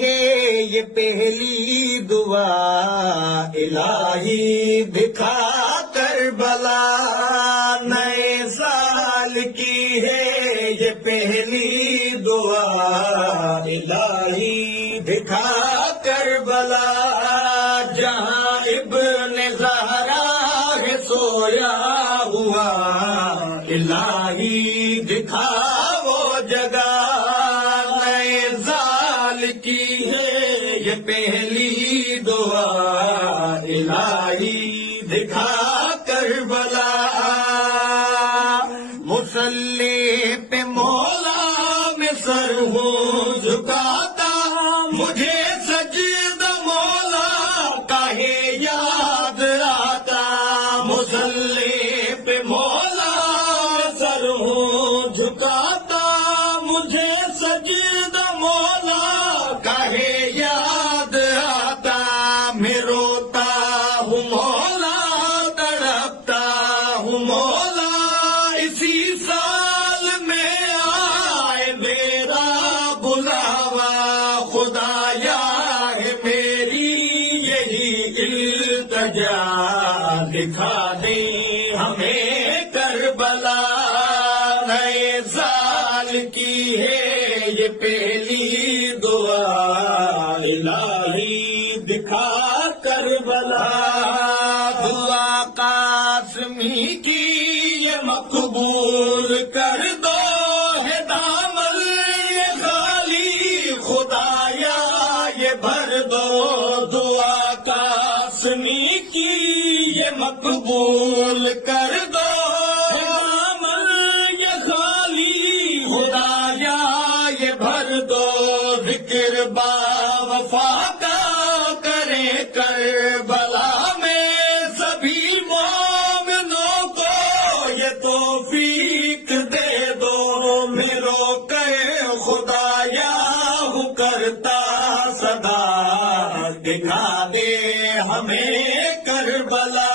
ہے یہ پہلی دعا، الہی دکھا کربلا، نئے سال کی ہے یہ پہلی دعا، الہی دکھا کربلا، جہاں ابن زہرا ہے سویا ہوا، الہی دکھا وہ جگہ، نئے سال کی ہے یہ پہلی دعا، الہی دکھا کربلا، مصلی پہ مولا میں سر ہوں جھکاتا، مجھے سجدہ مولا کاہے یاد آتا، مصلی پہ مولا میں سر ہوں جھکاتا، مجھے سجدہ مولا کاہے یاد آتا، میں روتا ہوں مولا تڑپتا ہوں مولا، اسی سال میں آئے میرا بلاوا، خدایا ہے میری یہی التجا، دکھا دے ہمیں کربلا، نئے سال کی ہے یہ پہلی دعا، الہی دکھا کربلا، دعا قاسمی کی یہ مقبول کر دو، ہے دامن یہ خالی خدایا یہ بھر دو، دعا قاسمی کی یہ مقبول کر دو، ہے دامن یہ خالی خدایا یہ بھر دو، ذکر با وفا کا کرے کربلا میں سبھی مومنوں کو یہ توفیق دے دو، میرو کہ خدایا ہوں کرتا صدا، دکھا دے ہمیں کربلا،